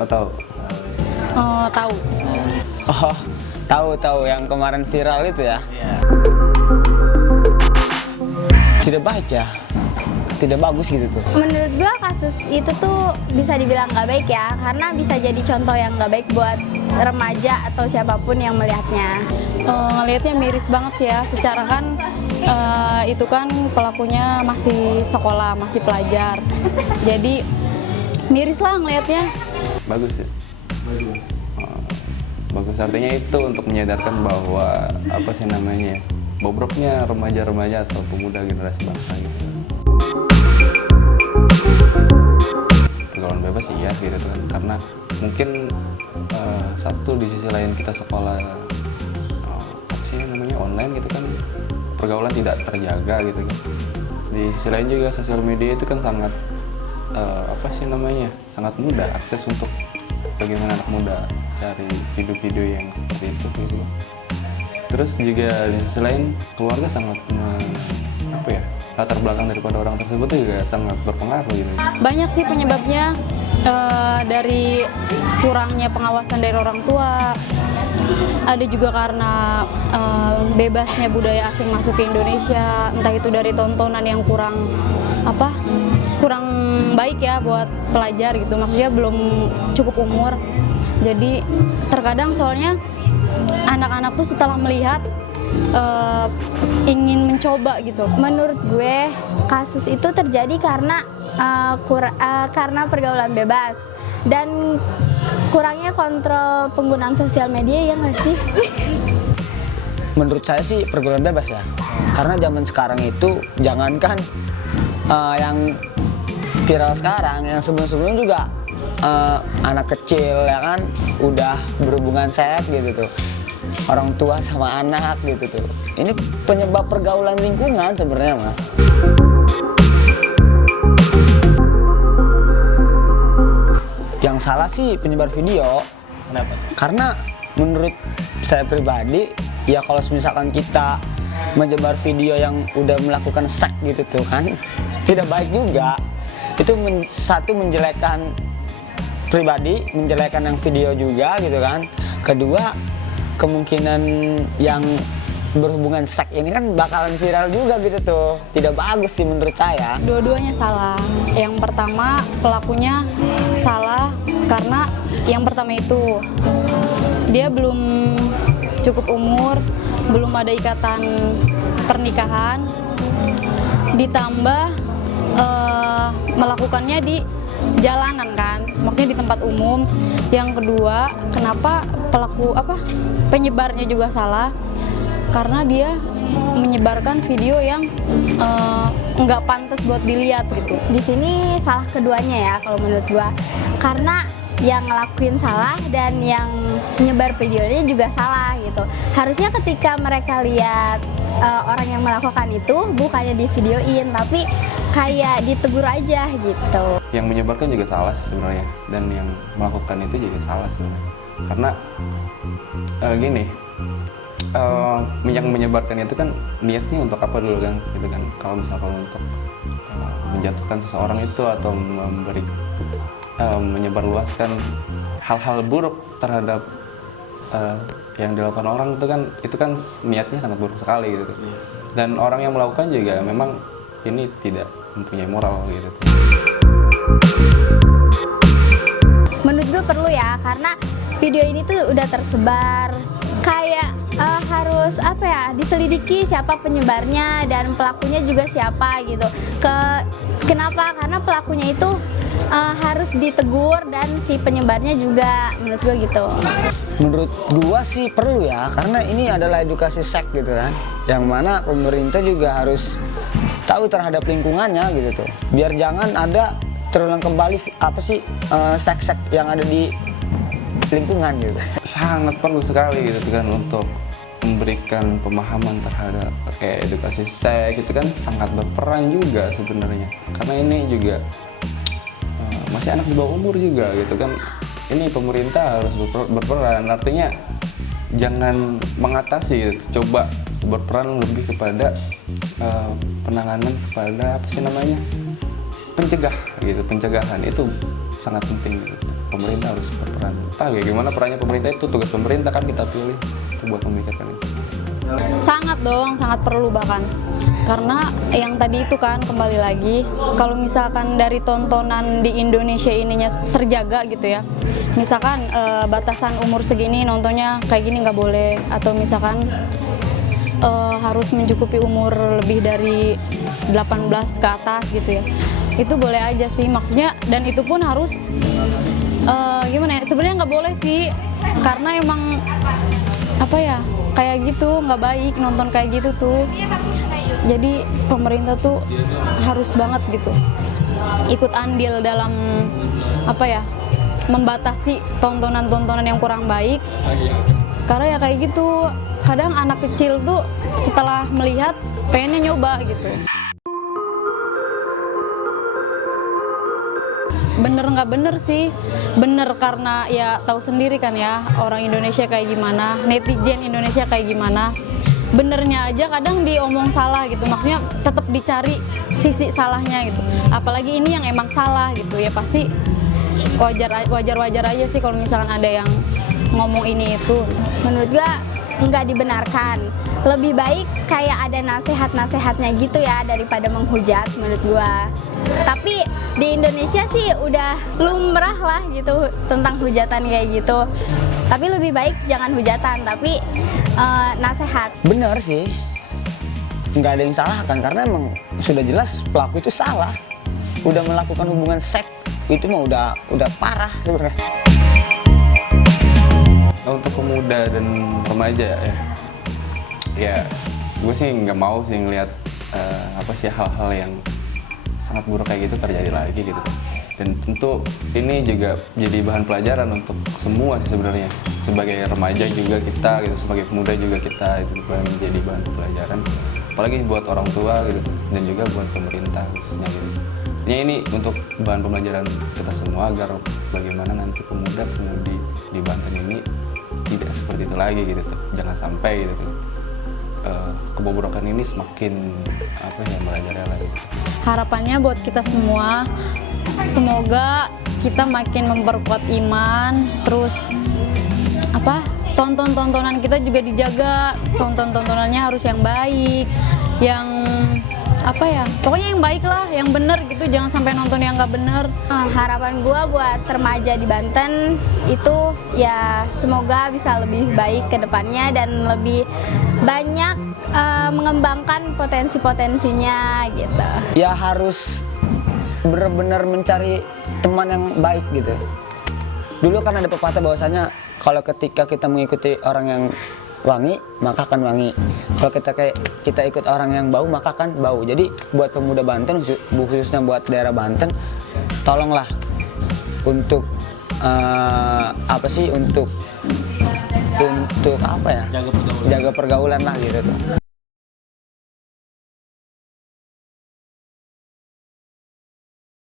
Oh tahu. Oh, tahu. Oh, tahu yang kemarin viral itu ya. Tidak baik ya, tidak bagus gitu tuh. Menurut gua kasus itu tuh bisa dibilang nggak baik ya, karena bisa jadi contoh yang nggak baik buat remaja atau siapapun yang melihatnya. Ngelihatnya miris banget sih ya, secara kan itu kan pelakunya masih sekolah, masih pelajar. Jadi miris lah ngelihatnya. Bagus ya. Bagus artinya itu untuk menyadarkan bahwa apa sih namanya bobroknya remaja-remaja atau pemuda generasi bangsa gitu. Pergaulan bebas iya gitu kan, karena mungkin satu di sisi lain kita sekolah apa sih namanya online gitu kan, pergaulan tidak terjaga gitu kan. Di sisi lain juga sosial media itu kan sangat apa sih namanya sangat mudah akses untuk bagaimana anak muda cari video-video yang seperti itu gitu. Terus juga di sisi lain keluarga sangat apa ya, latar belakang daripada orang tersebut juga sangat berpengaruh gitu. Banyak sih penyebabnya, dari kurangnya pengawasan dari orang tua. Ada juga karena bebasnya budaya asing masuk ke Indonesia, entah itu dari tontonan yang kurang baik ya buat pelajar gitu, maksudnya belum cukup umur. Jadi terkadang soalnya anak-anak tuh setelah melihat ingin mencoba gitu. Menurut gue kasus itu terjadi karena karena pergaulan bebas dan kurangnya kontrol penggunaan sosial media, ya nggak sih? Menurut saya sih pergaulan bebas ya, karena zaman sekarang itu jangankan yang viral sekarang, yang sebelum-sebelumnya juga anak kecil ya kan udah berhubungan seks gitu tuh, orang tua sama anak gitu tuh. Ini penyebab pergaulan lingkungan sebenarnya mah. Yang salah sih penyebar video. Kenapa? Karena menurut saya pribadi ya, kalau misalkan kita menyebar video yang udah melakukan seks gitu tuh kan tidak baik juga. Itu satu menjelekkan pribadi, menjelekkan yang video juga gitu kan. Kedua, kemungkinan yang berhubungan seks ini kan bakalan viral juga gitu tuh. Tidak bagus sih menurut saya. Dua-duanya salah. Yang pertama pelakunya salah karena yang pertama itu dia belum cukup umur, belum ada ikatan pernikahan, ditambah melakukannya di jalanan kan, maksudnya di tempat umum. Yang kedua, kenapa penyebarnya juga salah, karena dia menyebarkan video yang nggak pantas buat dilihat gitu. Di sini salah keduanya ya kalau menurut gua, karena yang ngelakuin salah dan yang menyebar videonya juga salah gitu. Harusnya ketika mereka lihat orang yang melakukan itu bukannya di videoin, tapi kayak ditegur aja gitu. Yang menyebarkan juga salah sih sebenarnya, dan yang melakukan itu juga salah sebenarnya. Karena gini, yang menyebarkan itu kan niatnya untuk apa dulu kan, gitu kan. Kalau misalkan untuk menjatuhkan seseorang itu atau menyebarluaskan hal-hal buruk terhadap yang dilakukan orang itu kan niatnya sangat buruk sekali gitu. Dan orang yang melakukan juga memang ini tidak mempunyai moral gitu. Menurut gue perlu ya, karena video ini tuh udah tersebar, kayak harus diselidiki siapa penyebarnya dan pelakunya juga siapa gitu. Kenapa? Karena pelakunya itu harus ditegur dan si penyebarnya juga, menurut gue gitu. Menurut gua sih perlu ya, karena ini adalah edukasi seks gitu kan, yang mana pemerintah juga harus tahu terhadap lingkungannya gitu tuh, biar jangan ada terulang kembali seks yang ada di lingkungan gitu. Sangat perlu sekali gitu kan untuk memberikan pemahaman terhadap kayak edukasi seks itu kan sangat berperan juga sebenarnya, karena ini juga masih anak di bawah umur juga gitu kan. Ini pemerintah harus berperan, artinya jangan mengatasi gitu, coba berperan lebih kepada penanganan, kepada pencegahan itu sangat penting gitu. pemerintah harus berperan. Tahu ya gimana perannya pemerintah, itu tugas pemerintah kan kita pilih itu buat memikirkan itu. Sangat dong, sangat perlu bahkan. Karena yang tadi itu kan kembali lagi, kalau misalkan dari tontonan di Indonesia ininya terjaga gitu ya. Misalkan batasan umur segini nontonnya kayak gini nggak boleh, atau misalkan harus mencukupi umur lebih dari 18 ke atas gitu ya. Itu boleh aja sih maksudnya, dan itu pun harus gimana ya, sebenarnya nggak boleh sih, karena emang apa ya, kayak gitu nggak baik nonton kayak gitu tuh. Jadi pemerintah tuh harus banget gitu ikut andil dalam apa ya, membatasi tontonan-tontonan yang kurang baik. Karena ya kayak gitu, kadang anak kecil tuh setelah melihat pengennya nyoba gitu. Bener nggak bener sih, bener karena ya tahu sendiri kan ya orang Indonesia kayak gimana, netizen Indonesia kayak gimana. Benernya aja kadang diomong salah gitu, maksudnya tetap dicari sisi salahnya gitu. Apalagi ini yang emang salah gitu ya, pasti wajar aja sih kalau misalkan ada yang ngomong ini itu. Menurut gua nggak dibenarkan. Lebih baik kayak ada nasihat-nasihatnya gitu ya daripada menghujat menurut gua. Tapi di Indonesia sih udah lumrah lah gitu tentang hujatan kayak gitu. Tapi lebih baik jangan hujatan, tapi nasihat. Bener sih, nggak ada yang salah kan, karena emang sudah jelas pelaku itu salah, udah melakukan hubungan seks, itu mah udah parah sebenarnya. Untuk pemuda dan remaja ya gue sih nggak mau sih ngelihat apa sih hal-hal yang sangat buruk kayak gitu terjadi lagi gitu. Dan tentu ini juga jadi bahan pelajaran untuk semua sih sebenarnya. Sebagai remaja juga kita gitu, sebagai pemuda juga kita, itu menjadi bahan pelajaran. Apalagi buat orang tua gitu, dan juga buat pemerintah khususnya gitu. Ya ini untuk bahan pembelajaran kita semua agar bagaimana nanti pemuda-pemudi di Banten ini tidak seperti itu lagi gitu tuh. Jangan sampai gitu tuh. Kebobrokan ini semakin apa ya, merajalela gitu. Harapannya buat kita semua, semoga kita makin memperkuat iman, terus apa, tontonan kita juga dijaga, tontonannya harus yang baik, yang apa ya, pokoknya yang baik lah, yang bener gitu, jangan sampai nonton yang nggak bener. Harapan gua buat remaja di Banten itu ya semoga bisa lebih baik ke depannya dan lebih banyak mengembangkan potensi-potensinya gitu. Ya harus benar-benar mencari teman yang baik gitu. Dulu kan ada pepatah bahwasanya kalau ketika kita mengikuti orang yang wangi, maka akan wangi. Kalau kita ikut orang yang bau, maka akan bau. Jadi buat pemuda Banten, khususnya buat daerah Banten, tolonglah untuk apa sih, untuk apa ya, jaga pergaulan lah gitu tuh.